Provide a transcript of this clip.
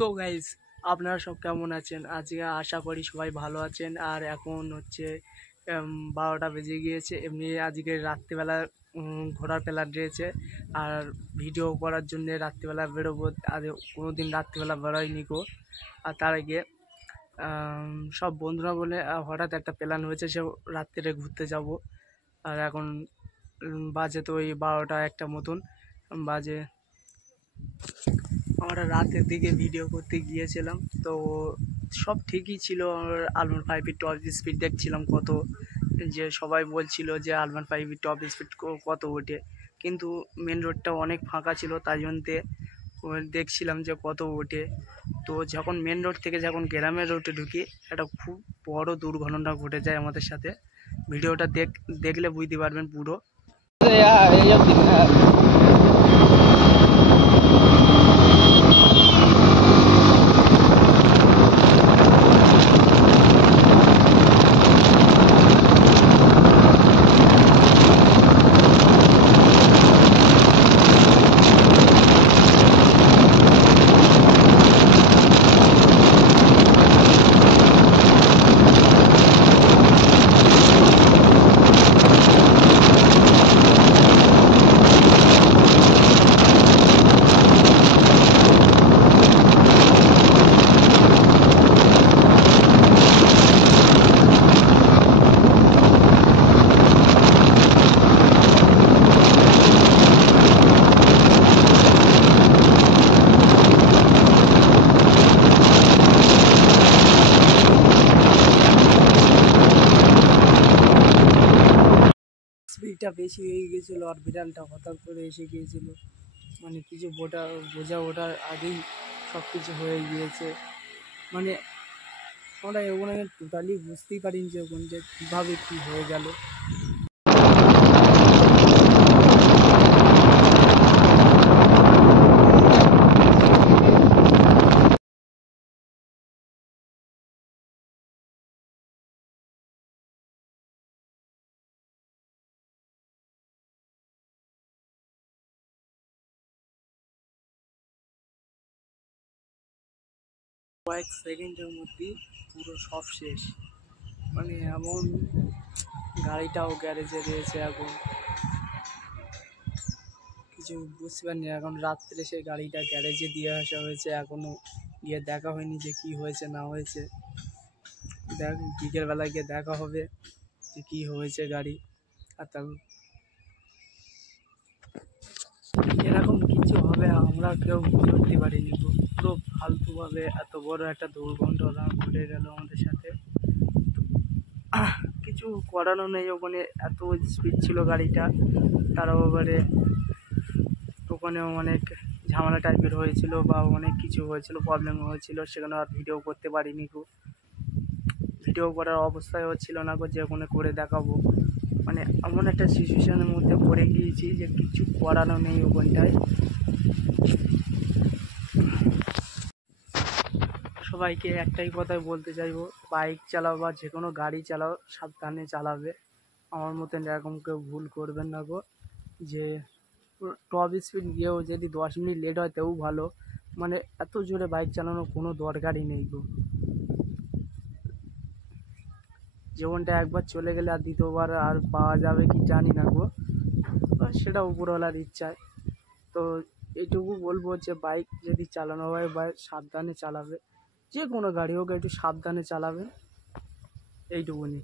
So guys, আপনারা সব কেমন আছেন? আজকে আশা করি সবাই ভালো আছেন। আর এখন হচ্ছে 12টা বেজে গিয়েছে। এমনি আজকে রাত্রিবেলা ঘোরার প্ল্যান রয়েছে। আর ভিডিও করার জন্য রাত্রিবেলা বেরোবো। আর কোনো দিন রাত্রিবেলা বেরোয়নি গো। আর তার আগে সব বন্ধুরা বলে হঠাৎ একটা প্ল্যান হয়েছে, সে রাত্রিরে ঘুরতে যাব। আর এখন বাজে তো ওই 12টা একটা মতন বাজে। আমরা রাতের দিকে ভিডিও করতে গিয়েছিলাম, তো সব ঠিকই ছিল। আলমান ফাইভের টপ স্পিড দেখছিলাম কত, যে সবাই বলছিল যে আলমান ফাইভের টপ স্পিড কত ওঠে, কিন্তু মেন রোডটা অনেক ফাঁকা ছিল, তাই জন্য দেখছিলাম যে কত ওঠে। তো যখন মেন রোড থেকে যখন গ্রামের রোডে ঢুকি, একটা খুব বড় দুর্ঘটনা ঘটে যায় আমাদের সাথে। ভিডিওটা দেখলে বুঝতে পারবেন পুরো। স্পিডটা বেশি হয়ে গিয়েছিলো, আর বিড়ালটা হঠাৎ করে এসে গিয়েছিল। মানে কিছু বোঝা ওঠার আগেই সব কিছু হয়ে গিয়েছে। মানে আমরা ওখানে টোটালি বুঝতেই পারিনি যে ওখানে যে কীভাবে কী হয়ে গেল। কয়েক সেকেন্ডের মধ্যেই পুরো সব শেষ। মানে এমন, গাড়িটাও গ্যারেজে রয়েছে এখন, কিছু বুঝতে পারিনি। এখন রাত্রে সেই গাড়িটা গ্যারেজে দিয়ে আসা হয়েছে, এখনও গিয়ে দেখা হয়নি যে কী হয়েছে না হয়েছে। বিকেলবেলায় গিয়ে দেখা হবে যে কী হয়েছে গাড়ি। আর এরকম কিছু হবে আমরা কেউ বুঝতে পারিনি। পুরো ফালতুভাবে এত বড় একটা দুর্ঘটনা ঘটে গেল আমাদের সাথে। কিছু করানো নেই, ওখানে এত স্পিড ছিল গাড়িটা। তারাও এবারে ওখানে অনেক ঝামেলা টাইপের হয়েছিল, বা অনেক কিছু হয়েছিল, প্রবলেম হয়েছিল, সেখানে আর ভিডিও করতে পারিনি গো। ভিডিও করার অবস্থায় হচ্ছিল না গো, যে ওখানে করে দেখাবো। মানে এমন একটা সিচুয়েশনের মধ্যে পড়ে গিয়েছি যে কিছু করানো নেই ওখানটায়। সবাইকে একটাই কথাই বলতে চাইবো, বাইক চালাও বা যে কোনো গাড়ি চালাও, সাবধানে চালাবে। আমার মতন এরকম কেউ ভুল করবেন না গো, যে টপ স্পিড গিয়েও যদি 10 মিনিট লেট হয় তেও ভালো। মানে এত জোরে বাইক চালানোর কোনো দরকারই নেই গো। জীবনটা একবার চলে গেলে আর দ্বিতীয়বার আর পাওয়া যাবে কি জানি না গো, সেটা উপরওয়ালার ইচ্ছায়। তো এইটুকু বলবো যে বাইক যদি চালানো হয়, বাইক সাবধানে চালাবে। যে কোনো গাড়ি হোক একটু সাবধানে চালাবে, এইটুকুনি।